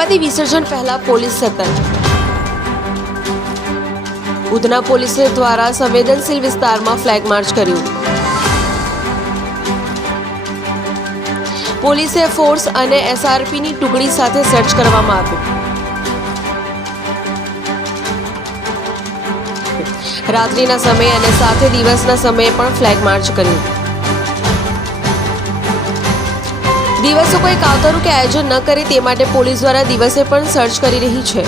ગણપતિ વિસર્જન પહેલા પોલીસ સતર્ક। ઉધના પોલીસ દ્વારા સંવેદનશીલ વિસ્તારમાં ફ્લેગ માર્ચ કર્યું। પોલીસે ફોર્સ અને એસઆરપીની ટુકડી સાથે સર્ચ કરવામાં આવ્યું। રાત્રિના સમયે અને સાથે દિવસના સમયે પણ ફ્લેગ માર્ચ કર્યું। દિવસો કોઈ કાવતરું કે આયોજન ન કરે તે માટે પોલીસ દ્વારા દિવસે પણ સર્ચ કરી રહી છે।